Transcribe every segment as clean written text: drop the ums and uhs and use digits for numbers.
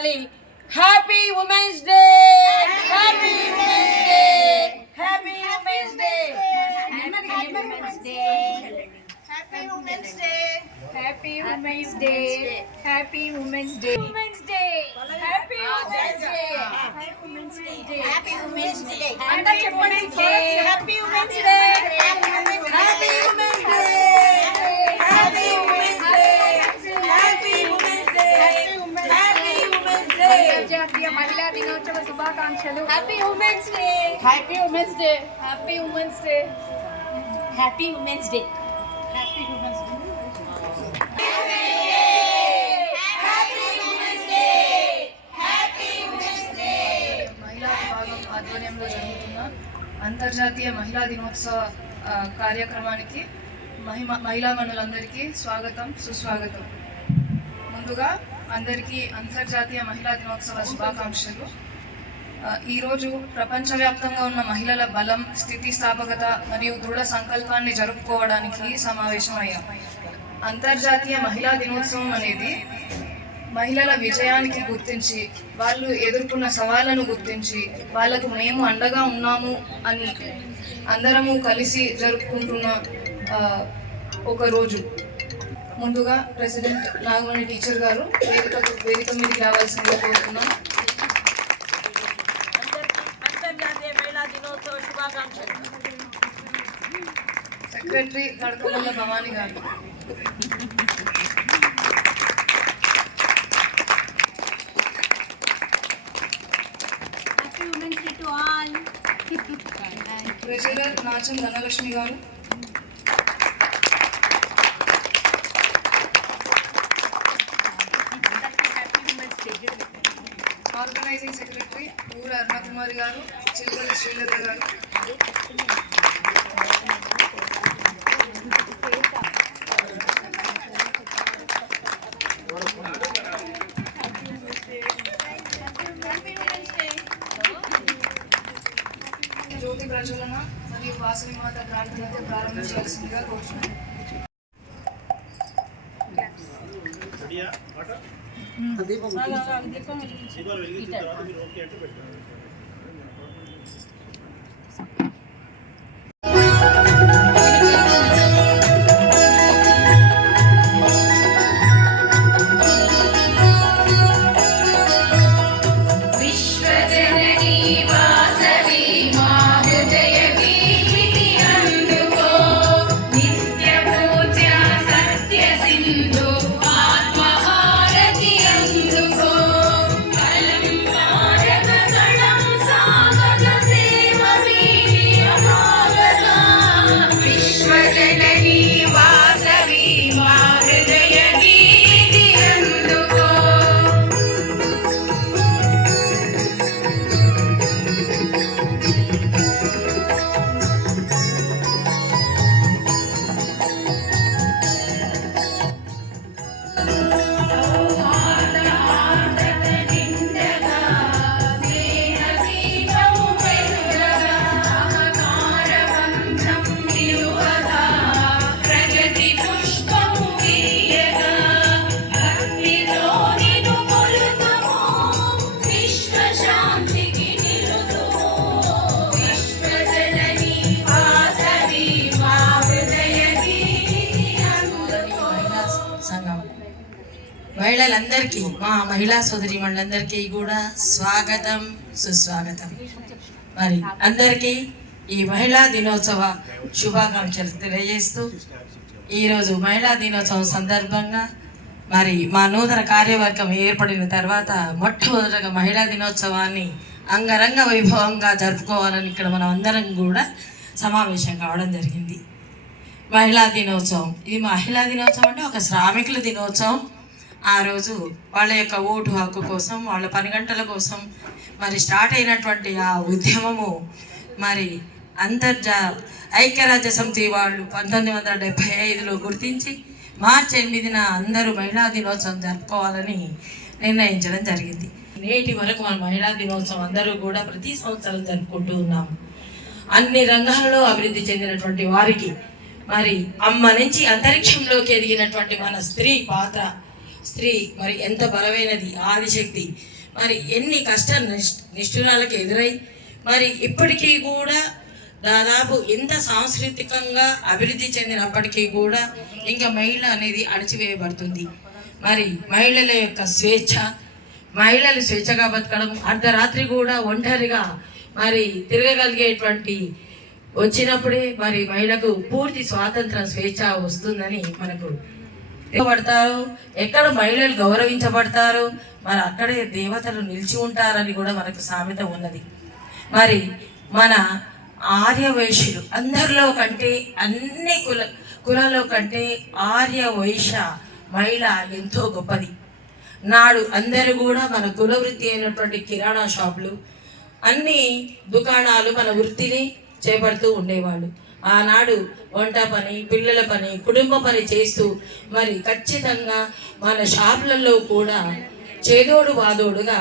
చెప్పాలి. Happy women's day, happy women's day, happy women's day, happy women's day, happy women's day, happy women's day, happy women's day, women's day, happy women's day, happy women's day, happy women's day, అందరూ చెప్పండి. Happy women's day, happy women's day, happy women's day, happy women's day, happy women's day, happy women's day. అంతర్జాతీయ మహిళా దినోత్సవ శుభాకాంక్షలు. Happy women's day, happy women's day, happy women's day, happy women's day, happy women's day. మహిళా విభాగం ఆధ్వర్యంలో జరుగుతున్న అంతర్జాతీయ మహిళా దినోత్సవ కార్యక్రమానికి మహిళా మనులందరికీ స్వాగతం, సుస్వాగతం. ముందుగా అందరికీ అంతర్జాతీయ మహిళా దినోత్సవ శుభాకాంక్షలు. ఈరోజు ప్రపంచవ్యాప్తంగా ఉన్న మహిళల బలం, స్థితిస్థాపకత మరియు దృఢ సంకల్పాన్ని జరుపుకోవడానికి సమావేశమయ్యాం. అంతర్జాతీయ మహిళా దినోత్సవం అనేది మహిళల విజయానికి గుర్తించి, వాళ్ళు ఎదుర్కొన్న సవాళ్లను గుర్తించి, వాళ్ళకు మేము అండగా ఉన్నాము అని అందరము కలిసి జరుపుకుంటున్న ఒక రోజు. ముందుగా ప్రెసిడెంట్ నాగమణి టీచర్ గారు వేదిక మీదకి రావాల్సిందిగా కోరుతున్నాం. అంతర్జాతీయ మహిళా దినోత్సవ శుభాకాంక్షలు. సెక్రటరీ తడకమల్ల భవానీ గారు. ట్రెజరర్ నాచం ధనలక్ష్మి గారు. ఆర్గనైజింగ్ సెక్రటరీ ఊర అరుణకుమారి గారు, చిల్కల శ్రీలత గారు. జ్యోతి ప్రజ్వలన మరియు వాసవి మాత ప్రార్థనతో ప్రారంభించాల్సిందిగా కోరుతున్నాను. మహిళలందరికీ, మా మహిళా సోదరి మండలందరికీ కూడా స్వాగతం, సుస్వాగతం. మరి అందరికీ ఈ మహిళా దినోత్సవ శుభాకాంక్షలు తెలియజేస్తూ, ఈరోజు మహిళా దినోత్సవం సందర్భంగా మరి మా నూతన కార్యవర్గం ఏర్పడిన తర్వాత మొట్టమొదటగా మహిళా దినోత్సవాన్ని అంగరంగ వైభవంగా జరుపుకోవాలని ఇక్కడ మనం అందరం కూడా సమావేశం కావడం జరిగింది. మహిళా దినోత్సవం, ఇది మహిళా దినోత్సవం అంటే ఒక శ్రామికుల దినోత్సవం. ఆ రోజు వాళ్ళ యొక్క ఓటు హక్కు కోసం, వాళ్ళ పని గంటల కోసం మరి స్టార్ట్ అయినటువంటి ఆ ఉద్యమము మరి ఐక్యరాజ్య సమితి వాళ్ళు 1975లో గుర్తించి మార్చి 8న అందరూ మహిళా దినోత్సవం జరుపుకోవాలని నిర్ణయించడం జరిగింది. నేటి వరకు మన మహిళా దినోత్సవం అందరూ కూడా ప్రతి సంవత్సరం జరుపుకుంటూ ఉన్నాము. అన్ని రంగాల్లో అభివృద్ధి చెందినటువంటి వారికి మరి అమ్మ నుంచి అంతరిక్షంలోకి ఎదిగినటువంటి మన స్త్రీ పాత్ర స్త్రీ మరి ఎంత బలమైనది, ఆదిశక్తి, మరి ఎన్ని కష్ట నిష్ఠురాలకు ఎదురై మరి ఇప్పటికీ కూడా దాదాపు ఎంత సాంస్కృతికంగా అభివృద్ధి చెందినప్పటికీ కూడా ఇంకా మహిళ అనేది అణచివేయబడుతుంది. మరి మహిళల యొక్క స్వేచ్ఛ, మహిళలు స్వేచ్ఛగా బతకడం, అర్ధరాత్రి కూడా ఒంటరిగా మరి తిరగగలిగేటువంటి వచ్చినప్పుడే మరి మహిళకు పూర్తి స్వాతంత్ర స్వేచ్ఛ వస్తుందని మనకు పడతారు. ఎక్కడ మహిళలు గౌరవించబడతారో మరి అక్కడే దేవతలు నిలిచి ఉంటారని కూడా మనకు సామెత ఉన్నది. మరి మన ఆర్యవైశ్యులు అందరిలో కంటే, అన్ని కులాల్లో కంటే ఆర్యవైశ్య మహిళ ఎంతో గొప్పది. నాడు అందరూ కూడా మన కుల వృత్తి అయినటువంటి కిరాణా షాపులు, అన్ని దుకాణాలు మన వృత్తిని చేపడుతూ ఉండేవాళ్ళు. ఆనాడు వంట పని, పిల్లల పని, కుటుంబ పని చేస్తూ మరి ఖచ్చితంగా మన షాపులలో కూడా చేదోడు వాదోడుగా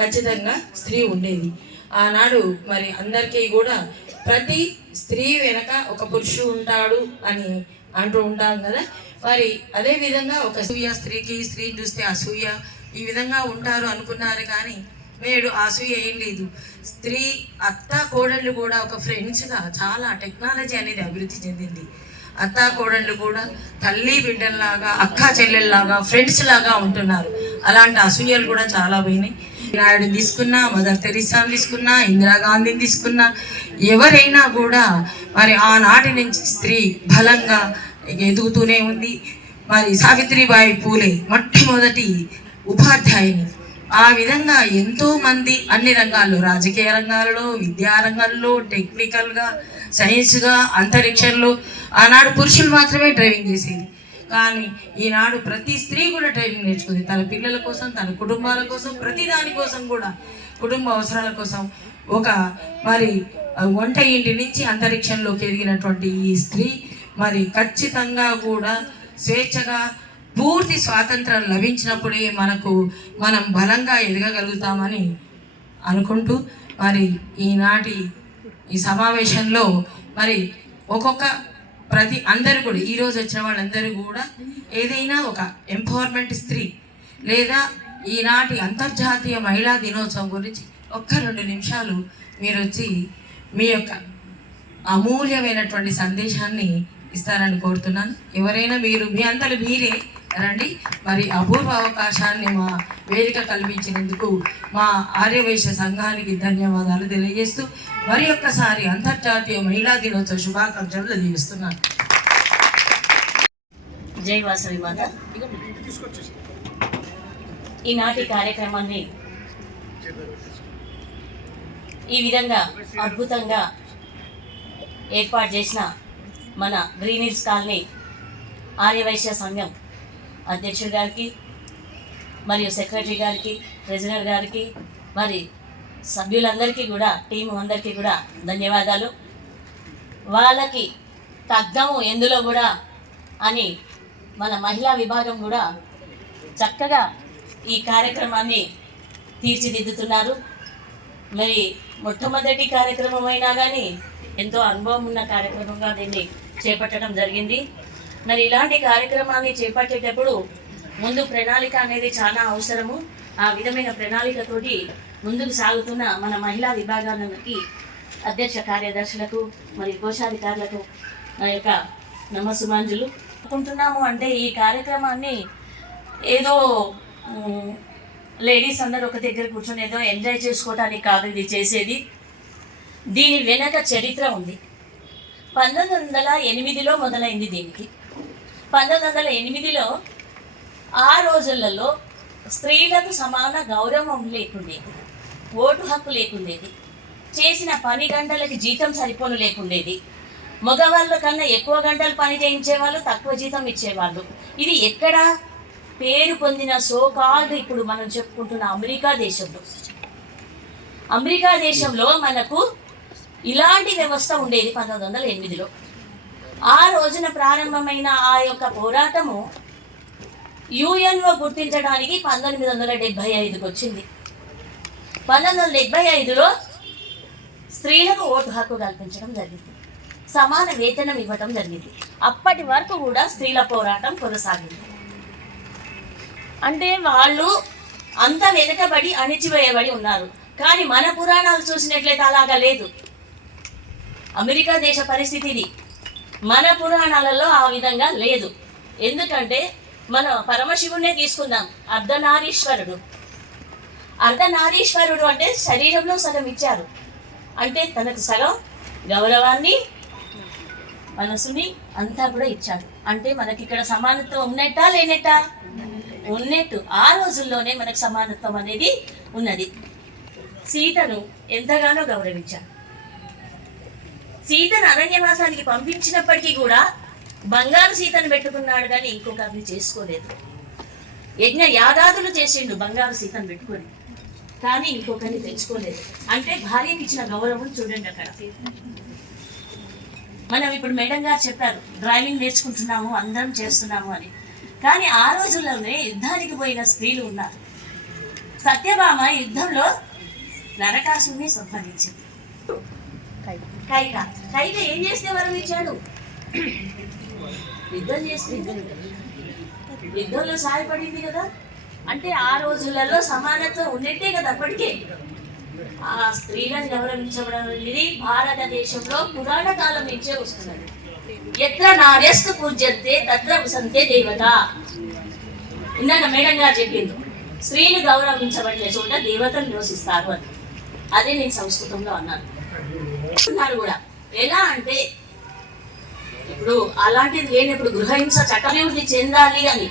ఖచ్చితంగా స్త్రీ ఉండేది. ఆనాడు మరి అందరికీ కూడా ప్రతి స్త్రీ వెనక ఒక పురుషుడు ఉంటాడు అని అంటూ ఉంటాం కదా. మరి అదేవిధంగా ఒక అసూయ, స్త్రీని చూస్తే అసూయ, ఈ విధంగా ఉంటారు అనుకున్నారు. కానీ నేడు అసూయ ఏం లేదు. స్త్రీ అత్త కోడళ్ళు కూడా ఒక ఫ్రెండ్స్గా చాలా టెక్నాలజీ అనేది అభివృద్ధి చెందింది. అత్త కోడళ్ళు కూడా తల్లి బిడ్డల్లాగా, అక్క చెల్లెల్లాగా, ఫ్రెండ్స్ లాగా ఉంటున్నారు. అలాంటి అసూయలు కూడా చాలా పోయినాయి. నాయుడుని తీసుకున్నా, మదర్ తెరీసాని తీసుకున్నా, ఇందిరాగాంధీని తీసుకున్నా, ఎవరైనా కూడా మరి ఆనాటి నుంచి స్త్రీ బలంగా ఎదుగుతూనే ఉంది. మరి సావిత్రిబాయి పూలే మొట్టమొదటి ఉపాధ్యాయుని. ఆ విధంగా ఎంతోమంది అన్ని రంగాల్లో, రాజకీయ రంగాల్లో, విద్యా రంగాల్లో, టెక్నికల్గా, సైన్స్గా, అంతరిక్షంలో ఆనాడు పురుషులు మాత్రమే డ్రైవింగ్ చేసేది. కానీ ఈనాడు ప్రతి స్త్రీ కూడా డ్రైవింగ్ నేర్చుకుంది. తన పిల్లల కోసం, తన కుటుంబాల కోసం, ప్రతి దానికోసం కూడా, కుటుంబ అవసరాల కోసం ఒక మరి వంట ఇంటి నుంచి అంతరిక్షంలోకి ఎదిగినటువంటి ఈ స్త్రీ మరి ఖచ్చితంగా కూడా స్వేచ్ఛగా పూర్తి స్వాతంత్రం లభించినప్పుడే మనం బలంగా ఎదగగలుగుతామని అనుకుంటూ మరి ఈనాటి ఈ సమావేశంలో మరి అందరూ కూడా ఈరోజు వచ్చిన వాళ్ళందరూ కూడా ఏదైనా ఒక ఎంపవర్మెంట్ స్త్రీ లేదా ఈనాటి అంతర్జాతీయ మహిళా దినోత్సవం గురించి 1-2 నిమిషాలు మీరు వచ్చి మీ యొక్క అమూల్యమైనటువంటి సందేశాన్ని ఇస్తారని కోరుతున్నాను. ఎవరైనా మీ అంతలు మీరే రండి. మరి అపూర్వ అవకాశాన్ని మా వేదిక కల్పించినందుకు మా ఆర్యవైశ్య సంఘానికి ధన్యవాదాలు తెలియజేస్తూ మరి ఒక్కసారి అంతర్జాతీయ మహిళా దినోత్సవ శుభాకాంక్షలు తెలియజేస్తున్నాను. జై వాసవి మాత. ఈనాటి కార్యక్రమాన్ని ఈ విధంగా అద్భుతంగా ఏర్పాటు చేసిన మన గ్రీన్ హిల్స్ కాలనీ ఆర్యవైశ్య సంఘం అధ్యక్షుడి గారికి, మరియు సెక్రటరీ గారికి, ట్రెజరర్ గారికి, మరి సభ్యులందరికీ కూడా, టీము అందరికీ కూడా ధన్యవాదాలు. వాళ్ళకి తగ్గము ఎందులో కూడా అని మన మహిళా విభాగం కూడా చక్కగా ఈ కార్యక్రమాన్ని తీర్చిదిద్దుతున్నారు. మరి మొట్టమొదటి కార్యక్రమం అయినా కానీ ఎంతో అనుభవం ఉన్న కార్యక్రమంగా దీన్ని చేపట్టడం జరిగింది. మరి ఇలాంటి కార్యక్రమాన్ని చేపట్టేటప్పుడు ముందు ప్రణాళిక అనేది చాలా అవసరము. ఆ విధమైన ప్రణాళికతోటి ముందుకు సాగుతున్న మన మహిళా విభాగానికి, అధ్యక్ష కార్యదర్శులకు, మరి కోశాధికారులకు నా యొక్క నమస్సుమాంజులు అనుకుంటున్నాము. అంటే ఈ కార్యక్రమాన్ని ఏదో లేడీస్ అందరూ ఒక దగ్గర కూర్చొని ఏదో ఎంజాయ్ చేసుకోవడానికి కాదు ఇది చేసేది. దీని వెనక చరిత్ర ఉంది. 1908లో మొదలైంది. దీనికి 1908లో ఆ రోజులలో స్త్రీలకు సమాన గౌరవం లేకుండేది, ఓటు హక్కు లేకుండేది, చేసిన పని గంటలకి జీతం సరిపోను లేకుండేది, మగవాళ్ళ కన్నా ఎక్కువ గంటలు పని చేయించేవాళ్ళు, తక్కువ జీతం ఇచ్చేవాళ్ళు. ఇది ఎక్కడ పేరు పొందిన సోకాల్డ్ ఇప్పుడు మనం చెప్పుకుంటున్న అమెరికా దేశంలో మనకు ఇలాంటి వ్యవస్థ ఉండేది 1908లో. ఆ రోజున ప్రారంభమైన ఆ యొక్క పోరాటము యుఎన్ఓ గుర్తించడానికి 1975కి వచ్చింది. 1975లో స్త్రీలకు ఓటు హక్కు కల్పించడం జరిగింది, సమాన వేతనం ఇవ్వటం జరిగింది. అప్పటి వరకు కూడా స్త్రీల పోరాటం కొనసాగింది. అంటే వాళ్ళు అంత వెనుకబడి అణిచివేయబడి ఉన్నారు. కానీ మన పురాణాలు చూసినట్లయితే అలాగా లేదు. అమెరికా దేశ పరిస్థితి ఇది. మన పురాణాలలో ఆ విధంగా లేదు. ఎందుకంటే మన పరమశివుణ్ణే తీసుకుందాం. అర్ధనారీశ్వరుడు అంటే శరీరంలో సగం ఇచ్చారు. అంటే తనకు సగం గౌరవాన్ని, మనసుని అంతా కూడా ఇచ్చాడు. అంటే మనకి ఇక్కడ సమానత్వం ఉన్నట్టా లేనట్టా? ఉన్నట్టు. ఆ రోజుల్లోనే మనకు సమానత్వం అనేది ఉన్నది. సీతను ఎంతగానో గౌరవించాడు. సీతను అరణ్యవాసానికి పంపించినప్పటికీ కూడా బంగారు సీతను పెట్టుకున్నాడు, కానీ ఇంకొకరిని చేసుకోలేదు. యజ్ఞ యాగాదులు చేసిండు బంగారు సీతను పెట్టుకొని, కానీ ఇంకొకరిని తెచ్చుకోలేదు. అంటే భార్యకి ఇచ్చిన గౌరవం చూడండి అక్కడ. మనం ఇప్పుడు మేడం గారు చెప్పారు డ్రైవింగ్ నేర్చుకుంటున్నాము, అందరం చేస్తున్నాము అని. కానీ ఆ రోజుల్లోనే యుద్ధానికి పోయిన స్త్రీలు ఉన్నారు. సత్యభామ యుద్ధంలో నరకాసుని సంహరించింది. కైక ఏం చేస్తే వరం ఇచ్చాడు? యుద్ధం చేస్తే యుద్ధంలో సహాయపడింది కదా. అంటే ఆ రోజులలో సమానత్వం ఉన్నట్టే కదా అప్పటికే. ఆ స్త్రీలను గౌరవించబడం అనేది భారతదేశంలో పురాణ కాలం నుంచే వస్తున్నది. ఎత్ర నార్యస్తు పూజ్యంతే తత్ర వసంతే దేవత. ఇందాక మేడం గారు చెప్పింది స్త్రీలు గౌరవించబడిన చోట దేవతలు నివసిస్తారు అని. అదే నేను సంస్కృతంలో అన్నాను కూడా. ఎలా అంటే ఇప్పుడు అలాంటిది లేనప్పుడు గృహహింస చట్టభివృద్ధి చెందాలి అని,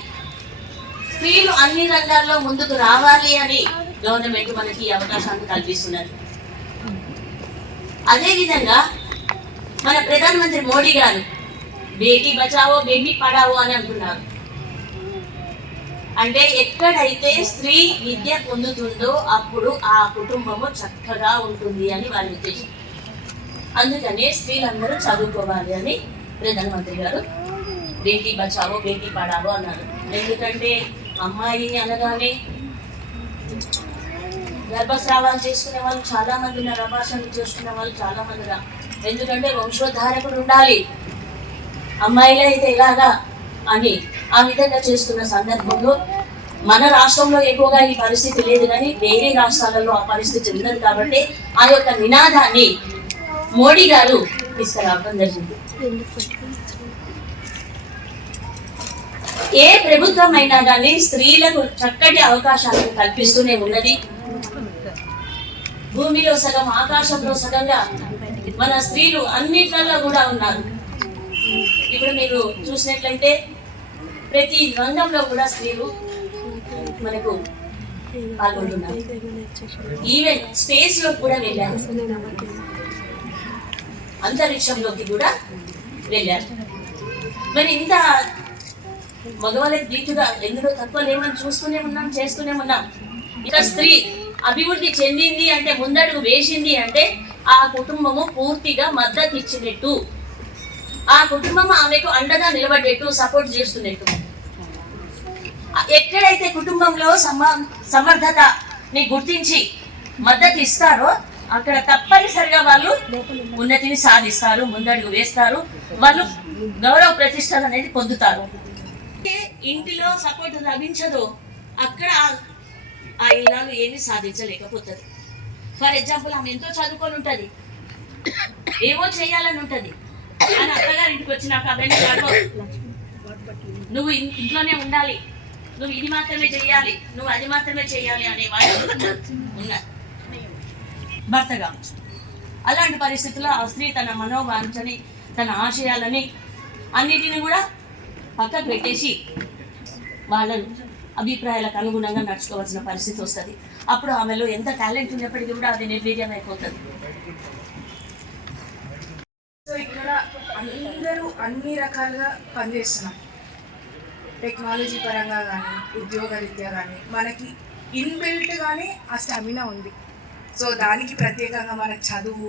స్త్రీలు అన్ని రంగాల్లో ముందుకు రావాలి అని గవర్నమెంట్ మనకి అవకాశాన్ని కల్పిస్తున్నారు. అదేవిధంగా మన ప్రధానమంత్రి మోడీ గారు బేటీ బచావో బేటీ పడావో అని అంటున్నారు. అంటే ఎక్కడైతే స్త్రీ విద్య పొందుతుందో అప్పుడు ఆ కుటుంబము చక్కగా ఉంటుంది అని వారి ఉద్దేశం. అందుకనే స్త్రీలందరూ చదువుకోవాలి అని ప్రధానమంత్రి గారు బేటీ బచావో బేటీ పడావో అన్నారు. ఎందుకంటే అమ్మాయి అనగానే గర్భస్రావాలు చేసుకునే వాళ్ళు చాలా మంది ఉన్నారు, అభాషణలు చేసుకునే వాళ్ళు చాలా మంది ఉన్నారు. ఎందుకంటే వంశోద్ధారకుడు ఉండాలి, అమ్మాయిలు అయితే ఇలాగా అని ఆ విధంగా చేస్తున్న సందర్భంలో మన రాష్ట్రంలో ఎక్కువగా ఈ పరిస్థితి లేదు, కానీ వేరే రాష్ట్రాలలో ఆ పరిస్థితి ఉన్నది. కాబట్టి ఆ యొక్క నినాదాన్ని మోడీ గారు తీసుకురావడం జరిగింది. ఏ ప్రభుత్వం అయినా కానీ స్త్రీలకు చక్కటి అవకాశాలను కల్పిస్తూనే ఉన్నది. భూమిలో సగం ఆకాశంలో సగంగా మన స్త్రీలు అన్నిట్లలో కూడా ఉన్నారు. ఇప్పుడు మీరు చూసినట్లయితే ప్రతి రంగంలో కూడా స్త్రీలు మనకు పాల్గొంటున్నారు. ఈవెన్ స్పేస్ లో కూడా వెళ్ళారు, అంతరిక్షంలోకి కూడా వెళ్ళారు. మరి ఇంత మగవాళ్ళకి దీటుగా ఎందులో తక్కువ లేమని చూస్తూనే ఉన్నాం, చేస్తూనే ఉన్నాం. ఇక స్త్రీ అభివృద్ధి చెందింది అంటే, ముందడుగు వేసింది అంటే ఆ కుటుంబము పూర్తిగా మద్దతు ఇచ్చినట్టు, ఆ కుటుంబం ఆమెకు అండగా నిలబడేట్టు, సపోర్ట్ చేస్తున్నట్టు. ఎక్కడైతే కుటుంబంలో సమర్థతని గుర్తించి మద్దతు ఇస్తారో అక్కడ తప్పనిసరిగా వాళ్ళు ఉన్నతిని సాధిస్తారు, ముందడుగు వేస్తారు, వాళ్ళు గౌరవ ప్రతిష్టలు అనేది పొందుతారు. ఇంటిలో సపోర్ట్ లభించదో అక్కడ ఆ ఇల్లాలు ఏమీ సాధించలేకపోతుంది. ఫర్ ఎగ్జాంపుల్, ఆమె ఎంతో చదువుకొని ఉంటుంది, ఏవో చేయాలని ఉంటుంది, కానీ అత్తగారు ఇంటికి వచ్చినాక నువ్వు ఇంట్లోనే ఉండాలి, నువ్వు ఇది మాత్రమే చేయాలి, నువ్వు అది మాత్రమే చేయాలి అనే వాళ్ళు ఉన్నారు భర్తగా. అలాంటి పరిస్థితుల్లో ఆ స్త్రీ తన మనోవాంఛని, తన ఆశయాలని అన్నిటిని కూడా పక్కకు పెట్టేసి వాళ్ళ అభిప్రాయాలకు అనుగుణంగా నడుచుకోవాల్సిన పరిస్థితి వస్తుంది. అప్పుడు ఆమెలో ఎంత టాలెంట్ ఉన్నప్పటికీ కూడా అది నిర్వీర్యం అయిపోతుంది. సో ఇక్కడ అందరూ అన్ని రకాలుగా పనిచేస్తున్నాం. టెక్నాలజీ పరంగా కానీ, ఉద్యోగరీత్యా కానీ మనకి ఇన్బిల్ట్గానే ఆ స్టామినా ఉంది. సో దానికి ప్రత్యేకంగా మన చదువు,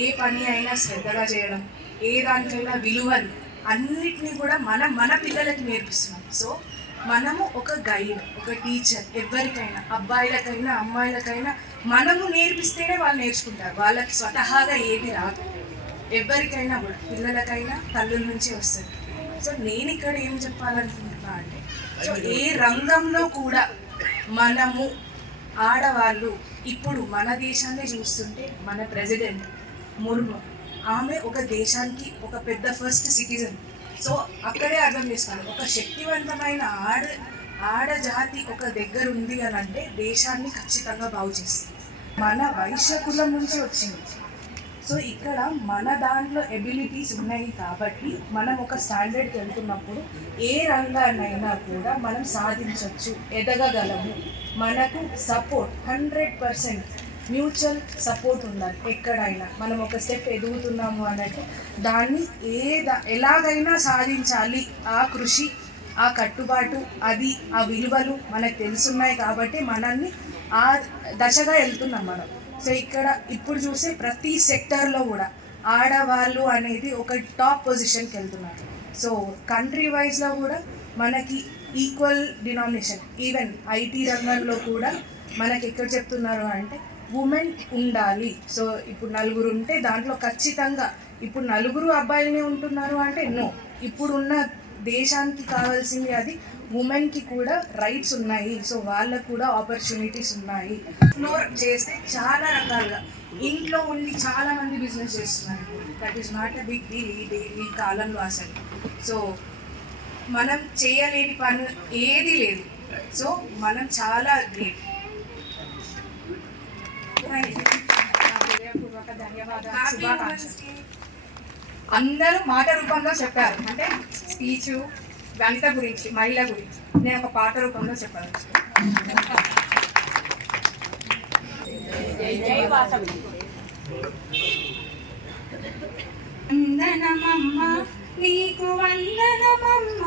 ఏ పని అయినా శ్రద్ధగా చేయడం, ఏ దానికైనా విలువలు అన్నిటినీ కూడా మన పిల్లలకి నేర్పిస్తున్నాం. సో మనము ఒక గైడ్, ఒక టీచర్, ఎవరికైనా అబ్బాయిలకైనా అమ్మాయిలకైనా మనము నేర్పిస్తేనే వాళ్ళు నేర్చుకుంటారు. వాళ్ళకి స్వతహాగా ఏది రాదు. ఎవరికైనా కూడా, పిల్లలకైనా తల్లుల నుంచే వస్తుంది. సో నేను ఇక్కడ ఏం చెప్పాలనుకుంటున్నా అంటే, సో ఏ రంగంలో కూడా మనము ఆడవాళ్ళు ఇప్పుడు మన దేశాన్ని చూస్తుంటే మన ప్రెసిడెంట్ ముర్ము ఆమె ఒక దేశానికి ఒక పెద్ద ఫస్ట్ సిటిజన్. సో అక్కడే అర్థం చేసుకోవాలి, ఒక శక్తివంతమైన ఆడజాతి ఒక దగ్గర ఉంది అని అంటే దేశాన్ని ఖచ్చితంగా బాగు చేస్తుంది. మన వైశ్య కులం నుంచి వచ్చింది. సో ఇక్కడ మన దాంట్లో ఎబిలిటీస్ ఉన్నాయి కాబట్టి మనం ఒక స్టాండర్డ్కి వెళ్తున్నప్పుడు ఏ రంగాన్నైనా కూడా మనం సాధించవచ్చు, ఎదగగలము. మనకు సపోర్ట్ 100% మ్యూచువల్ సపోర్ట్ ఉండాలి. ఎక్కడైనా మనం ఒక స్టెప్ ఎదుగుతున్నాము అన్నట్టు దాన్ని ఎలాగైనా సాధించాలి. ఆ కృషి, ఆ కట్టుబాటు, ఆ విలువలు మనకు తెలుసున్నాయి కాబట్టి మనల్ని ఆ దశగా వెళ్తున్నాం మనం. సో ఇక్కడ ఇప్పుడు చూసే ప్రతి సెక్టర్లో కూడా ఆడవాళ్ళు అనేది ఒక టాప్ పొజిషన్కి వెళ్తున్నారు. సో కంట్రీ వైజ్లో కూడా మనకి ఈక్వల్ డినామినేషన్, ఈవెన్ ఐటీ రంగంలో కూడా మనకి ఎక్కడ చెప్తున్నారు అంటే ఉమెన్ ఉండాలి. సో ఇప్పుడు 4 ఉంటే దాంట్లో ఖచ్చితంగా ఇప్పుడు 4 అబ్బాయిలనే ఉంటున్నారు అంటే నో. ఇప్పుడున్న దేశానికి కావాల్సింది అది ఉమెన్కి కూడా రైట్స్ ఉన్నాయి. సో వాళ్ళకు కూడా ఆపర్చునిటీస్ ఉన్నాయి. ఎక్స్ప్లోర్ చేస్తే చాలా రకాలుగా ఇంట్లో ఉండి చాలామంది బిజినెస్ చేస్తున్నారు. That is not a big deal ఈ కాలంలో అసలు. సో మనం చేయలేని పని ఏది లేదు. సో మనం చాలా గ్రేట్. హృదయపూర్వక ధన్యవాదాలు, శుభాకాంక్షలు. అందరూ మాట రూపంలో చెప్పారు, అంటే స్పీచ్ వనిత గురించి, మహిళ గురించి. నేను ఒక పాట రూపంలో చెప్పాను. వందనమమ్మ నీకు వందనమమ్మ,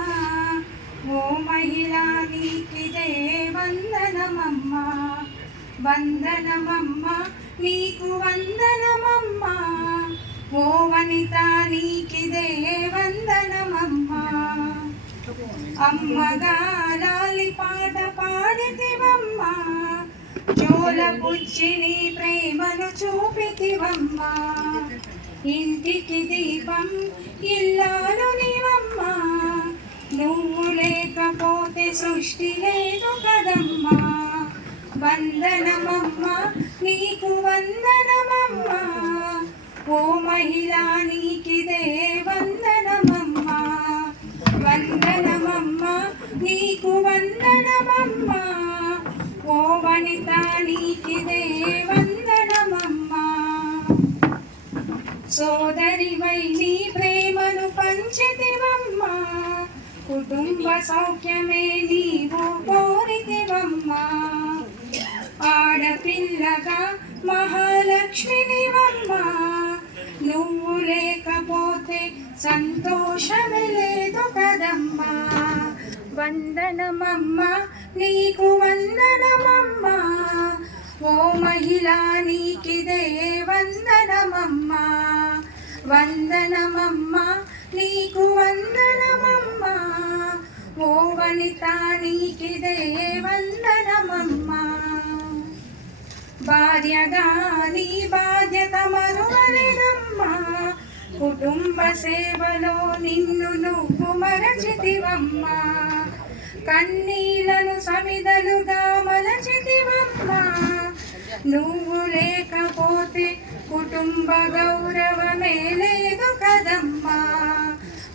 ఓ మహిళా నీకిదే వందనమమ్మ. వందనమమ్మ నీకు వందనమమ్మ, ఓ వనిత నీకిదే వందనమమ్మ. అమ్మగా లాలి పాట పాడితివమ్మ, జోల పుచ్చి నీ ప్రేమను చూపితివమ్మ. ఇంటికి దీపం ఇల్లాలు నీవమ్మ, నువ్వు లేకపోతే సృష్టి లేదు కదమ్మా. వందనమమ్మ నీకు వందనమమ్మ, ఓ మహిళా నీకిదే వందనమమ్మ. వందనమమ్మ నీకు వందనమమ్మ, ఓ వనిత నీకిదే వందనమమ్మ. సోదరివై నీ ప్రేమను పంచితివమ్మ, కుటుంబ సౌఖ్యమే నీవు కోరితివమ్మ. ఆడపిల్లగా మహాలక్ష్మినివమ్మ, నువ్వు లేకపోతే సంతోషమే లేదు కదమ్మా. వందనమమ్మ నీకు వందనమమ్మ, ఓ మహిళా నీకిదే వందనమమ్మ. వందనమమ్మ నీకు వందనమమ్మ, ఓ వనిత నీకిదే వందనమమ్మ. భార్యగా నీ బాధ్యత మరువలేదమ్మా, కుటుంబ సేవలో నిన్ను నువ్వు మరచితివమ్మా. కన్నీళ్లను సమిదలుగా మలచితివమ్మా, నువ్వు లేకపోతే కుటుంబ గౌరవమే లేదు కదమ్మా.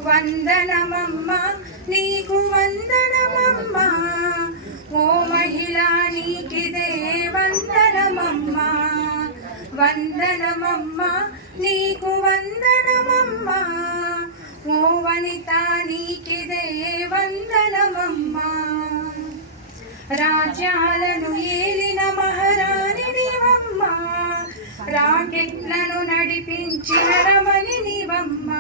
వందనమమ్మ నీకు వందనమమ్మ, ఓ మహిళా నీకిదే వందనమమ్మ. వందనమమ్మ నీకు వందనమమ్మ, ఓ వనిత నీకిదే వందనమమ్మ. రాజ్యాలను ఏలిన మహారాణినివమ్మ, రాకెట్లను నడిపించిన రమణినివమ్మ.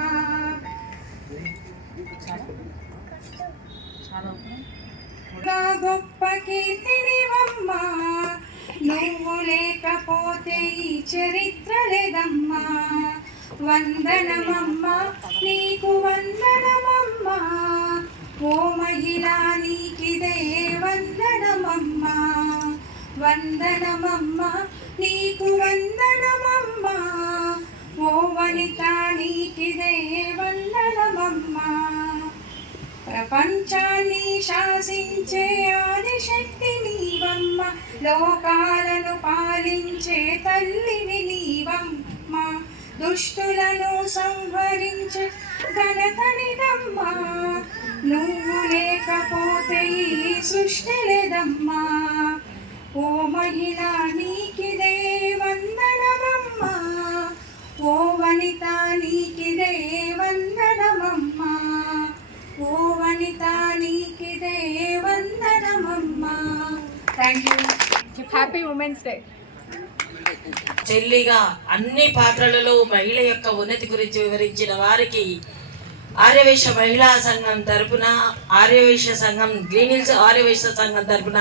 గొప్ప కీర్తినివమ్మ, నువ్వు లేకపోతే ఈ చరిత్ర లేదమ్మా. వందనమమ్మ నీకు వందనమమ్మ, ఓ మహిళా నీకిదే వందనమమ్మ. వందనమమ్మ నీకు వందనమమ్మ, ఓ వనిత నీకిదే వందనమమ్మ. ప్రపంచాన్ని శాసించే ఆదిశక్తి నీవమ్మ, లోకాలను పాలించే తల్లివి నీవమ్మ, దుష్టులను సంహరించే ఘనత నిదమ్మా, నువ్వు లేకపోతే ఈ సృష్టి లేదమ్మా. ఓ మహిళ నీకిదే వందనమమ్మా, ఓ వనిత నీకిదే వందనమమ్మా, ఓ వనిత నీకిదే వందనమమ్మా. Thank you. Happy women's day. చెల్లిగా అన్ని పాత్రలలో మహిళ యొక్క ఉన్నతి గురించి వివరించిన వారికి ఆర్యవైశ్య మహిళా సంఘం తరపున, ఆర్యవైశ్య సంఘం, గ్రీన్ హిల్స్ ఆర్యవైశ్య సంఘం తరపున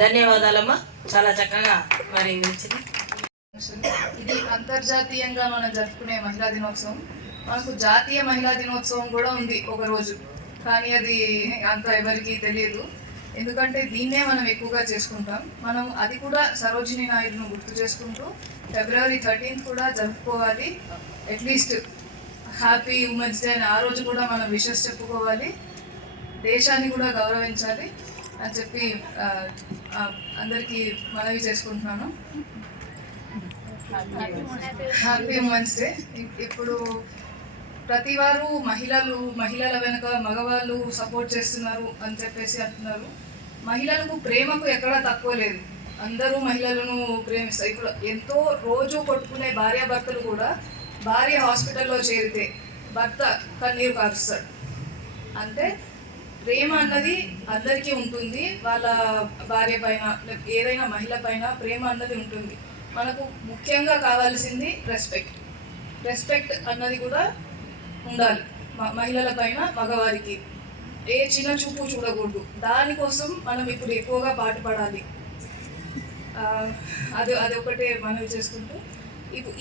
ధన్యవాదాలమ్మా. చాలా చక్కగా మరి వచ్చింది. ఇది అంతర్జాతీయంగా మనం జరుపుకునే మహిళా దినోత్సవం. మనకు జాతీయ మహిళా దినోత్సవం కూడా ఉంది ఒకరోజు, కానీ అది అంత ఎవరికి తెలియదు. ఎందుకంటే దీన్నే మనం ఎక్కువగా చేసుకుంటాం. మనం అది కూడా సరోజినీ నాయుడును గుర్తు చేసుకుంటూ February 13th కూడా జరుపుకోవాలి. అట్లీస్ట్ హ్యాపీ ఉమెన్స్ డే అని ఆ రోజు కూడా మనం విషెస్ చెప్పుకోవాలి, దేశాన్ని కూడా గౌరవించాలి అని చెప్పి అందరికీ మనవి చేసుకుంటున్నాను. Happy women's day. ఇప్పుడు ప్రతివారు మహిళల వెనుక మగవాళ్ళు సపోర్ట్ చేస్తున్నారు అని చెప్పేసి అంటున్నారు. మహిళలకు ప్రేమకు ఎక్కడా తక్కువ లేదు, అందరూ మహిళలను ప్రేమిస్తారు. ఇప్పుడు ఎంతో రోజు కొట్టుకునే భార్యాభర్తలు కూడా భార్య హాస్పిటల్లో చేరితే భర్త కన్నీరు కారుస్తాడు. అంటే ప్రేమ అన్నది అందరికీ ఉంటుంది, వాళ్ళ భార్య పైన ఏదైనా మహిళ పైన ప్రేమ అన్నది ఉంటుంది. మనకు ముఖ్యంగా కావాల్సింది రెస్పెక్ట్ అన్నది కూడా ఉండాలి మహిళల పైన, మగవారికి ఏ చిన్న చూపు చూడకూడదు. దానికోసం మనం ఇప్పుడు ఎక్కువగా పాటుపడాలి. అదొకటే మనవి చేసుకుంటూ ఇప్పుడు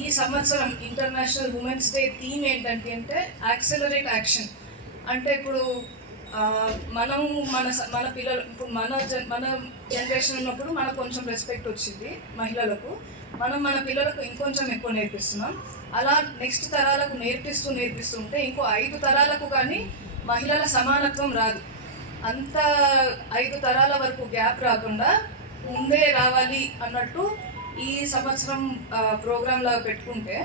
ఈ సంవత్సరం ఇంటర్నేషనల్ ఉమెన్స్ డే థీమ్ ఏంటంటే యాక్సెలరేట్ యాక్షన్. అంటే ఇప్పుడు మనము మన పిల్లలు ఇప్పుడు మన జనరేషన్ ఉన్నప్పుడు మనకు కొంచెం రెస్పెక్ట్ వచ్చింది మహిళలకు, మనం మన పిల్లలకు ఇంకొంచెం ఎక్కువ నేర్పిస్తున్నాం. అలా నెక్స్ట్ తరాలకు నేర్పిస్తుంటే ఇంకో 5 తరాలకు కానీ మహిళల సమానత్వం రాదు. అంత 5 తరాల వరకు గ్యాప్ రాకుండా ముందే రావాలి అన్నట్టు ఈ సంవత్సరం ప్రోగ్రాంలా పెట్టుకుంటే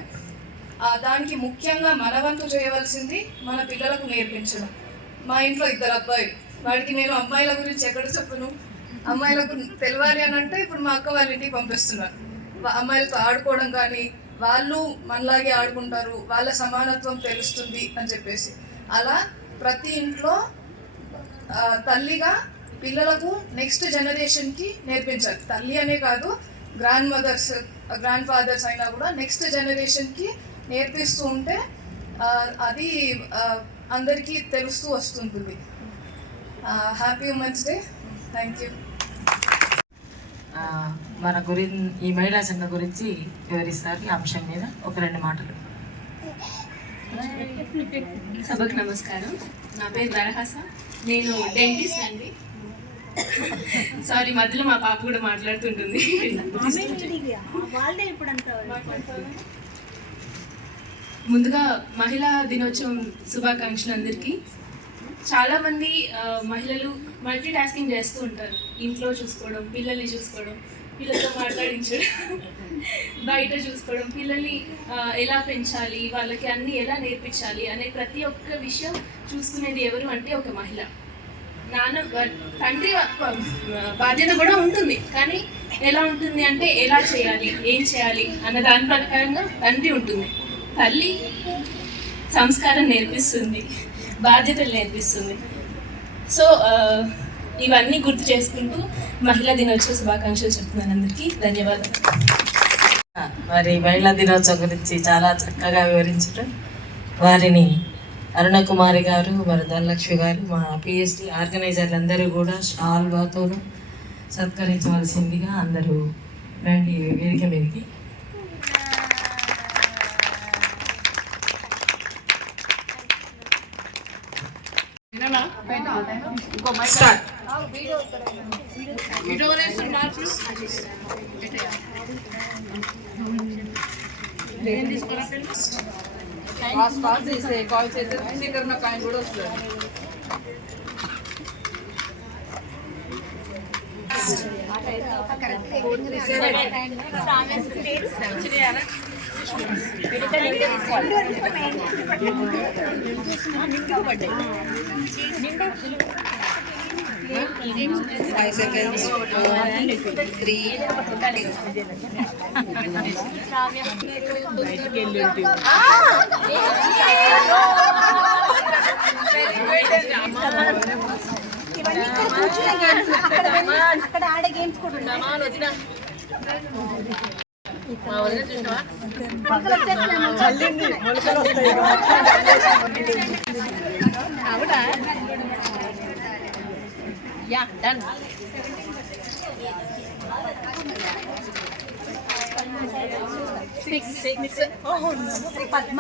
దానికి ముఖ్యంగా మన వంతు చేయవలసింది మన పిల్లలకు నేర్పించడం. మా ఇంట్లో 2 అబ్బాయిలు, వాడికి నేను అమ్మాయిల గురించి ఎక్కడ చెప్పను. అమ్మాయిలకు తెలియాలి అని అంటే ఇప్పుడు మా అక్క వాళ్ళ ఇంటికి పంపిస్తున్నాను. అమ్మాయిలతో ఆడుకోవడం కానీ, వాళ్ళు మనలాగే ఆడుకుంటారు, వాళ్ళ సమానత్వం తెలుస్తుంది అని చెప్పేసి అలా ప్రతి ఇంట్లో తల్లిగా పిల్లలకు నెక్స్ట్ జనరేషన్కి నేర్పించాలి. తల్లి అనే కాదు, గ్రాండ్ ఫాదర్స్ అయినా కూడా నెక్స్ట్ జనరేషన్కి నేర్పిస్తూ ఉంటే అది అందరికీ తెలుస్తూ వస్తుంటుంది. Happy women's day. Thank you. మన ఈ మహిళా సంఘం గురించి వివరిస్తారు ఈ అంశం మీద ఒక 2 మాటలు. సభకు నమస్కారం. నా పేరు వరహాస, నేను డెంటిస్ట్ అండి. సారీ, మధ్యలో మా పాప కూడా మాట్లాడుతుంటుంది. ముందుగా మహిళా దినోత్సవం శుభాకాంక్షలు అందరికీ. చాలామంది మహిళలు మల్టీ టాస్కింగ్ చేస్తూ ఉంటారు. ఇంట్లో చూసుకోవడం, పిల్లల్ని చూసుకోవడం, పిల్లలతో మాట్లాడించడం, బయట చూసుకోవడం, పిల్లల్ని ఎలా పెంచాలి, వాళ్ళకి అన్నీ ఎలా నేర్పించాలి అనే ప్రతి ఒక్క విషయం చూసుకునేది ఎవరు అంటే ఒక మహిళ. తండ్రి బాధ్యత కూడా ఉంటుంది, కానీ ఎలా ఉంటుంది అంటే ఎలా చేయాలి, ఏం చేయాలి అన్న దాని ప్రకారంగా తండ్రి ఉంటుంది. తల్లి సంస్కారం నేర్పిస్తుంది, బాధ్యతలు నేర్పిస్తుంది. సో ఇవన్నీ గుర్తు చేసుకుంటూ మహిళా దినోత్సవ శుభాకాంక్షలు చెప్తున్నాను అందరికీ. ధన్యవాదాలు. మరి మహిళా దినోత్సవం గురించి చాలా చక్కగా వివరించారు. వారిని అరుణకుమారి గారు, మరి ధనలక్ష్మి గారు, మా పిఎస్టీ ఆర్గనైజర్లు అందరూ కూడా షాల్వాతోనూ సత్కరించవలసిందిగా అందరూ రండి వేదిక మీదకి. Start. ఫాస్ట్ చేస్తే కాల్ చేస్తే స్వీకరణ కాయిన్ కూడా వస్తుంది. అక్కడ ఆడే గేమ్స్ కూడా పద్మ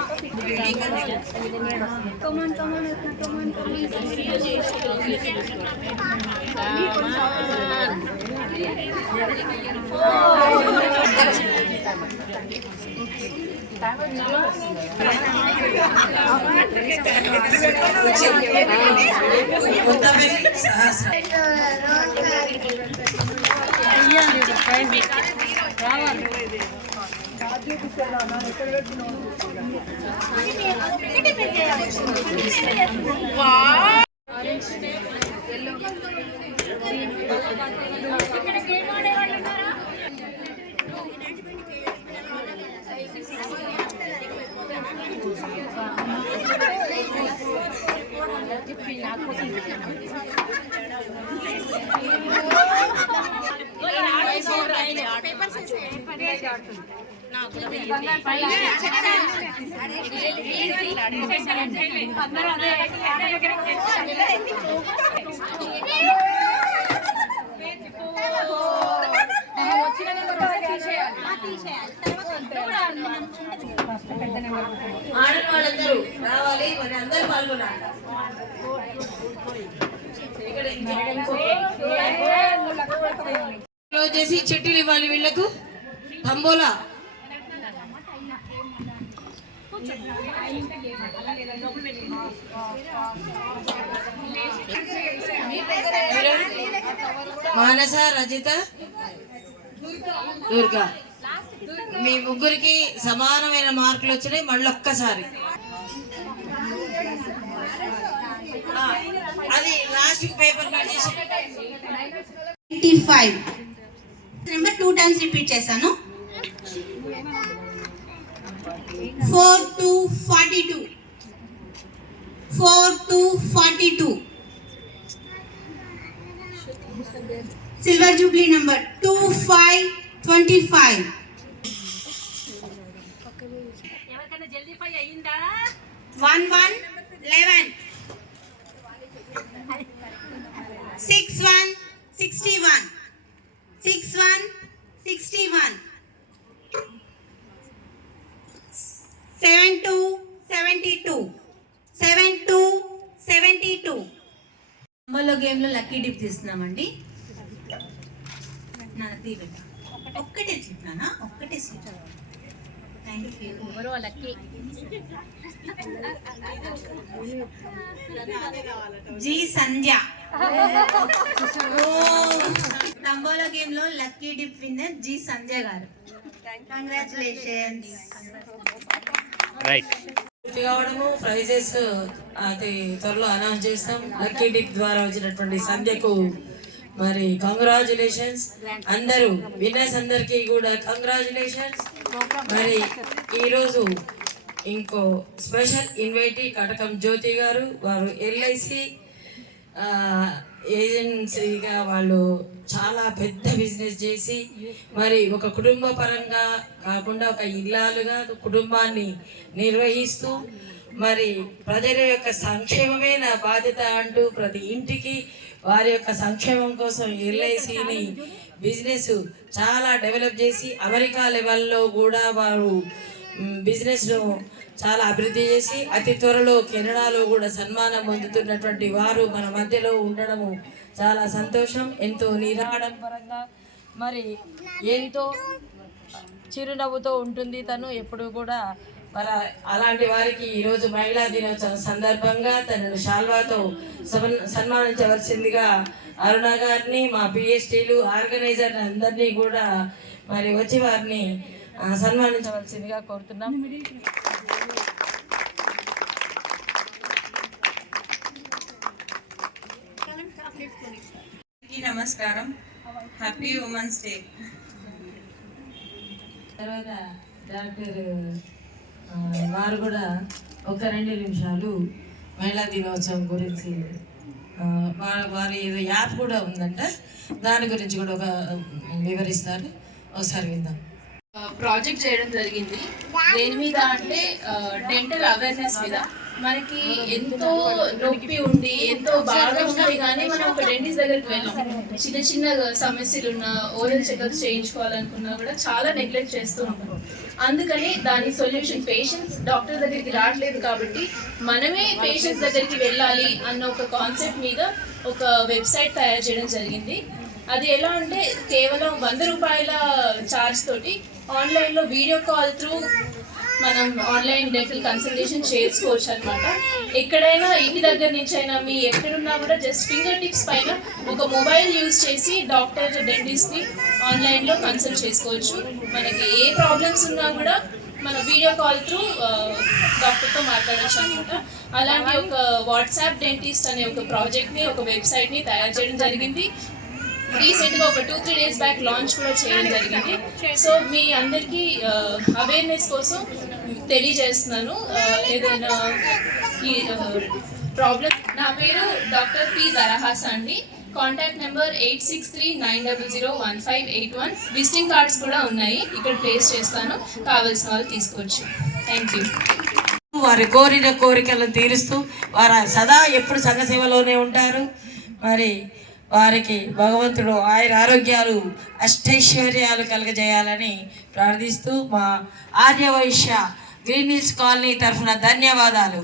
ఆడని వాళ్ళందరూ రావాలి, మరి అందరూ పాల్గొనాలి. వచ్చేసి చెట్టులు ఇవ్వాలి వీళ్ళకు. తంబోలా మానస, రజిత, దుర్గా, మీ ముగ్గురికి సమానమైన మార్కులు వచ్చినాయి. మళ్ళీ ఒక్కసారి అది లాస్ట్ పేపర్ కట్ చేసి 25 నెంబర్ 2 టైమ్స్ రిపీట్ చేశాను. 4 to 42 4 to 42 silver Jubilee number 2525 11 61 61 61 61 72 72 72 72 నంబర్లో గేమ్లో లక్కీ డిప్ తీస్తున్నామండి. నా తీబెట్ట ఒక్కటే చెప్పినా, ఒక్కటే థ్యాంక్ యూ. జీ సంధ్య నంబర్లో గేమ్లో lucky dip winner G Sanjay గారు. కంగ్రాచులేషన్స్. కావడము ప్రైజెస్ అది త్వరలో అనౌన్స్ చేస్తాం. లక్కీ డిప్ ద్వారా వచ్చినటువంటి సంధ్యకు మరి కంగ్రాచులేషన్స్. అందరూ విన్నర్స్ అందరికీ కూడా కంగ్రాచులేషన్స్. మరి ఈరోజు ఇంకో స్పెషల్ ఇన్వైటీ కటకం జ్యోతి గారు, వారు ఎల్ఐసి ఏజెన్సీగా వాళ్ళు చాలా పెద్ద బిజినెస్ చేసి మరి ఒక కుటుంబ పరంగా కాకుండా ఒక ఇల్లాలుగా కుటుంబాన్ని నిర్వహిస్తూ మరి ప్రజల యొక్క సంక్షేమమే నా బాధ్యత అంటూ ప్రతి ఇంటికి వారి యొక్క సంక్షేమం కోసం ఎల్ఐసిని బిజినెస్ చాలా డెవలప్ చేసి అమెరికా లెవెల్లో కూడా వారు బిజినెస్ను చాలా అభివృద్ధి చేసి అతి త్వరలో కెనడాలో కూడా సన్మానం పొందుతున్నటువంటి వారు మన మధ్యలో ఉండడము చాలా సంతోషం. ఎంతో నిరాడంబరంగా మరి ఎంతో చిరునవ్వుతో ఉంటుంది తను. ఎప్పుడు కూడా మరి అలాంటి వారికి ఈరోజు మహిళా దినోత్సవం సందర్భంగా తనను శాల్వాతో సన్మానించవలసిందిగా అరుణ గారిని, మా పిహెచ్డీలు ఆర్గనైజర్ అందరినీ కూడా మరి వచ్చి వారిని సన్మానించవలసిందిగా కోరుతున్నాం. నమస్కారం. Happy women's day. తర్వాత డాక్టర్ వారు కూడా ఒక 2 నిమిషాలు మహిళా దినోత్సవం గురించి వారి ఏదో యాప్ కూడా ఉందంట, దాని గురించి కూడా ఒక వివరిస్తారు. ఒకసారి విందాం. ప్రాజెక్ట్ చేయడం జరిగింది. దేని మీద అంటే డెంటల్ అవేర్నెస్ మీద. మనకి ఎంతో నొప్పి ఉండి ఎంతో బాగా ఉంటే కానీ మనం ఒక డెంటిస్ట్ దగ్గరికి వెళ్ళాం. చిన్న చిన్న సమస్యలు ఉన్న ఓరల్ చెకప్ చేయించుకోవాలనుకున్నా కూడా చాలా నెగ్లెక్ట్ చేస్తూ ఉంటాం. అందుకని దాని సొల్యూషన్ పేషెంట్స్ డాక్టర్ దగ్గరికి రావట్లేదు కాబట్టి మనమే పేషెంట్స్ దగ్గరికి వెళ్ళాలి అన్న ఒక కాన్సెప్ట్ మీద ఒక వెబ్సైట్ తయారు చేయడం జరిగింది. అది ఎలా అంటే కేవలం 100 రూపాయల ఛార్జ్ తోటి ఆన్లైన్లో వీడియో కాల్ త్రూ మనం ఆన్లైన్ డెంటల్ కన్సల్టేషన్ చేసుకోవచ్చు అనమాట. ఎక్కడైనా ఇంటి దగ్గర నుంచి అయినా మీ ఎక్కడున్నా కూడా జస్ట్ ఫింగర్ టిప్స్ పైన ఒక మొబైల్ యూజ్ చేసి డాక్టర్ డెంటిస్ట్ని ఆన్లైన్లో కన్సల్ట్ చేసుకోవచ్చు. మనకి ఏ ప్రాబ్లమ్స్ ఉన్నా కూడా మన వీడియో కాల్ త్రూ డాక్టర్తో మాట్లాడచ్చు అనమాట. అలాంటి ఒక వాట్సాప్ డెంటిస్ట్ అనే ఒక ప్రాజెక్ట్ని, ఒక వెబ్సైట్ని తయారు చేయడం జరిగింది. రీసెంట్గా ఒక 2-3 డేస్ బ్యాక్ లాంచ్ కూడా చేయడం జరిగింది. సో మీ అందరికీ అవేర్నెస్ కోసం తెలియజేస్తున్నాను. ఏదైనా ఈ ప్రాబ్లం. నా పేరు డాక్టర్ పి దరహాస అండి. Contact number 8639001581. విజిటింగ్ కార్డ్స్ కూడా ఉన్నాయి, ఇక్కడ ప్లేస్ చేస్తాను, కావాల్సిన వాళ్ళు తీసుకోవచ్చు. Thank you. వారి కోరిన కోరికలను తీరుస్తూ వారు సదా ఎప్పుడు సంఘ సేవలోనే ఉంటారు. మరి వారికి భగవంతుడు ఆరోగ్యాలు అష్టైశ్వర్యాలు కలగజేయాలని ప్రార్థిస్తూ మా ఆర్యవైశ్య గ్రీన్ హిల్స్ కాలనీ తరఫున ధన్యవాదాలు.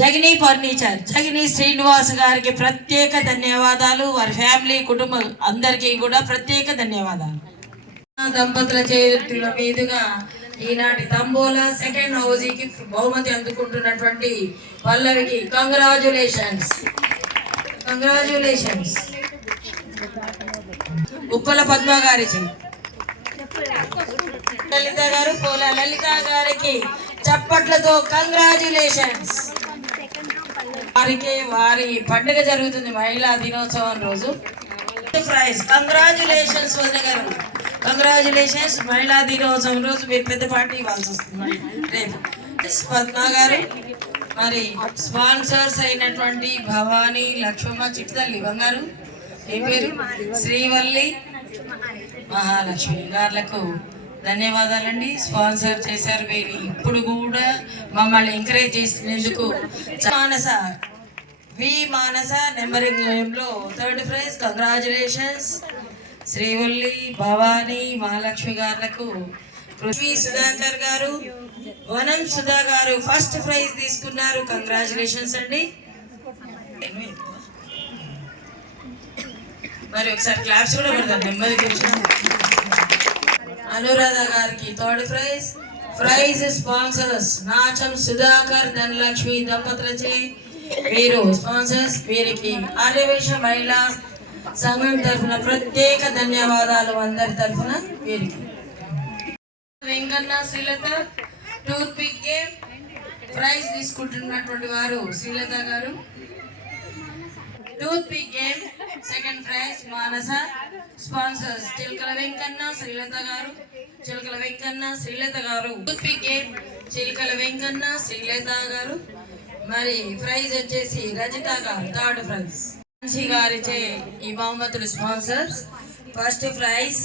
జగిని ఫర్నిచర్ జగిని శ్రీనివాస్ గారికి ప్రత్యేక ధన్యవాదాలు. వారి ఫ్యామిలీ కుటుంబం అందరికీ కూడా ప్రత్యేక ధన్యవాదాలు. దంపతుల చేతుల మీదుగా ఈనాటి తంబోలా సెకండ్ హౌజీకి బహుమతి అందుకుంటున్నటువంటి పల్లవికి కంగ్రాచులేషన్స్. ఉప్పల పద్మ గారికి, లలిత గారు, పోల లలిత గారికి చప్పట్లతో కంగ్రాచులేషన్స్. వారికి వారి పండుగ జరుగుతుంది మహిళా దినోత్సవం రోజు. ప్రైజ్ కంగ్రాచులేషన్స్ వదిన గారు, కంగ్రాచులేషన్స్. మహిళా దినోత్సవం రోజు మీరు పెద్ద పార్టీ ఇవ్వాల్సి వస్తుంది రేపు. పద్మ గారు మరి స్పాన్సర్స్ అయినటువంటి భవానీ, లక్ష్మమ్మ, చిట్టుతల్లి, బంగారు ఏ పేరు, శ్రీవల్లి, మహాలక్ష్మి గారులకు ధన్యవాదాలండి. స్పాన్సర్ చేశారు. మీరు ఇప్పుడు కూడా మమ్మల్ని ఎంకరేజ్ చేసినందుకు. మానస నెంబరింగ్ గేమ్లో 3rd prize. Congratulations. Srivalli, Bhavani, Mahalakshmi గారులకు. పృథ్వీ సుధాకర్ గారు, వనం సుధా గారు 1st ప్రైజ్ తీసుకున్నారు. కంగ్రాచులేషన్స్ అండి. మరి ఒకసారి క్లాప్స్ కూడా పెడతారు నెమ్మది కూర్చొని. అనురాధ గారికి 3rd prize. Prize sponsors Nacham Sudhakar, Dhanalakshmi దంపతులచే వీరు స్పాన్సర్స్. వీరికి ఆర్యవైశ్య మహిళా సంఘం తరఫున ప్రత్యేక ధన్యవాదాలు. అందరి తరఫున వీరికి. Venkanna, Srilatha toothpick game prize తీసుకుంటున్నటువంటి వారు Srilatha garu. Toothpick game 2nd prize Manasa. Sponsors Chilakala Venkanna, Srilatha garu. Chilakala Venkanna, Srilatha garu. Toothpick game Chilakala Venkanna, Srilatha garu. మరి ప్రైజ్ వచ్చేసి రజిత గారు 3rd ప్రైజ్. గారిచే ఈ బహుమతులు sponsors. 1st praise.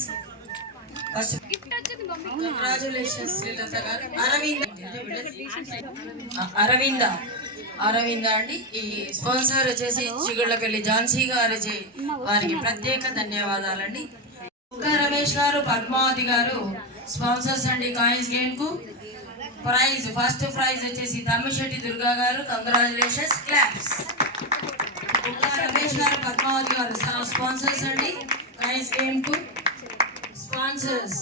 Congratulations Srilatha గారు. అరవింద అండి. ఈ స్పాన్సర్ వచ్చేసి చిగుళ్ళపల్లి ఝాన్సీ గారు. వారికి ప్రత్యేక ధన్యవాదాలండి. రమేష్ గారు, పద్మావతి గారు స్పాన్సర్స్ అండి. కాయిన్స్ గేమ్ కు ప్రైజ్ 1st ప్రైజ్ వచ్చేసి తమ్మిశెట్టి దుర్గా గారు. కంగ్రాచులేషన్స్. క్లాప్స్. రమేష్ గారు, పద్మావతి గారు స్పాన్సర్స్ అండి. కాయిన్స్ గేమ్ కు స్పాన్సర్స్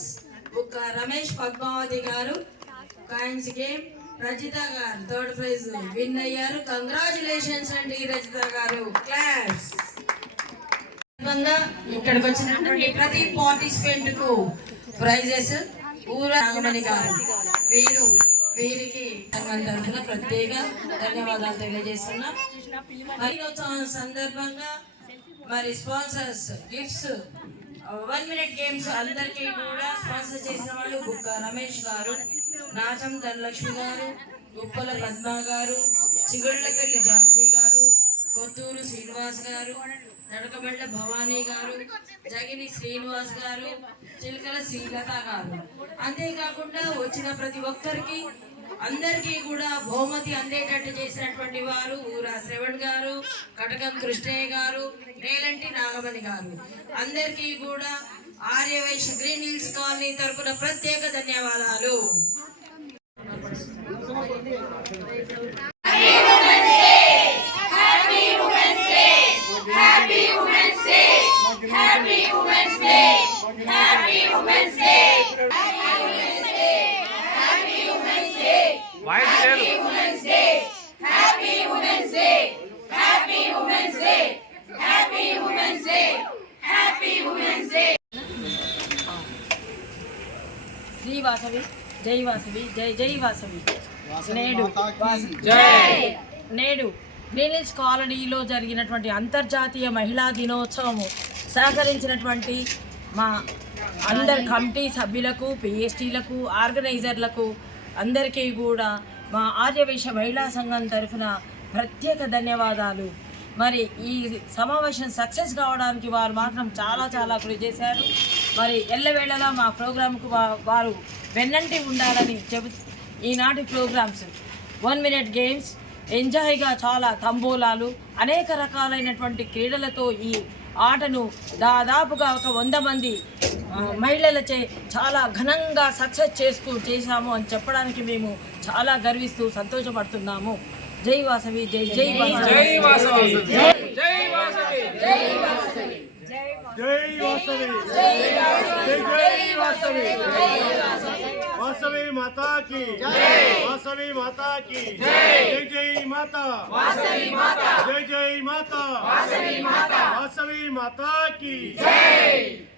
రమేష్, పద్మావతి గారు కాయిన్స్ గేమ్ రజిత గారు థర్డ్ ప్రైజ్ విన్ అయ్యారు. కంగ్రాచులేషన్స్ అండి రజిత గారు. క్లాస్. ఇక్కడికి వచ్చినటువంటి ప్రతి పార్టిసిపెంట్ కు ప్రైజెస్ నాగమణి గారు వీరికి సంఘం తరఫున ప్రత్యేక ధన్యవాదాలు తెలియజేస్తున్నాం. దినోత్సవం సందర్భంగా మరి స్పాన్సర్స్ గిఫ్ట్స్ 1 minute గేమ్స్ అందరికీ కూడా స్పాన్సర్ చేసిన వాళ్ళు బుక్క రమేష్ గారు, నాచం ధనలక్ష్మి గారు, గుప్పల పద్మ గారు, చిగుళ్ళపల్లి ఝాన్సీ గారు, కొత్తూరు శ్రీనివాస్ గారు, నడకబండ భవానీ గారు, జగిని శ్రీనివాస్ గారు, చిలకల శ్రీలత గారు. అంతేకాకుండా వచ్చిన ప్రతి ఒక్కరికి అందరికీ కూడా బహుమతి అందేటట్టు చేసినటువంటి వారు ఊరా శ్రవణ్ గారు, కటకం కృష్ణయ్య గారు, నేలంటి నాగమణి గారు. అందరికీ కూడా ఆర్యవైశ్య గ్రీన్ హిల్స్ కాలనీ తరపున ప్రత్యేక ధన్యవాదాలు. శ్రీ వాసవి జై వాసవి జై జై వాసవి. నేడు గ్రీన్ హిల్స్ కాలనీలో జరిగినటువంటి అంతర్జాతీయ మహిళా దినోత్సవం సహకరించినటువంటి మా అందరి కమిటీ సభ్యులకు, పిఎస్టీలకు, ఆర్గనైజర్లకు అందరికీ కూడా మా ఆర్యవైశ్య మహిళా సంఘం తరఫున ప్రత్యేక ధన్యవాదాలు. మరి ఈ సమావేశం సక్సెస్ కావడానికి వారు మాత్రం చాలా కృషి చేశారు. మరి ఎల్లవేళలా మా ప్రోగ్రాంకు వారు వెన్నంటి ఉండాలని ఈనాటి ప్రోగ్రామ్స్ 1 minute గేమ్స్ ఎంజాయ్గా చాలా తంబోలాలు అనేక రకాలైనటువంటి క్రీడలతో ఈ ఆటను దాదాపుగా ఒక 100 మంది మహిళలచే చాలా ఘనంగా సక్సెస్ చేశాము అని చెప్పడానికి మేము చాలా గర్విస్తూ సంతోషపడుతున్నాము. జై వాసవి జై జై వాసవి జై వాసవి జై వాసవి జై వాసవి జై వాసవి జై వాసవి వాసవి మాతా की जय वासवी माता की जय जय माता वासवी माता जय जय माता वासवी माता वासवी माता की जय।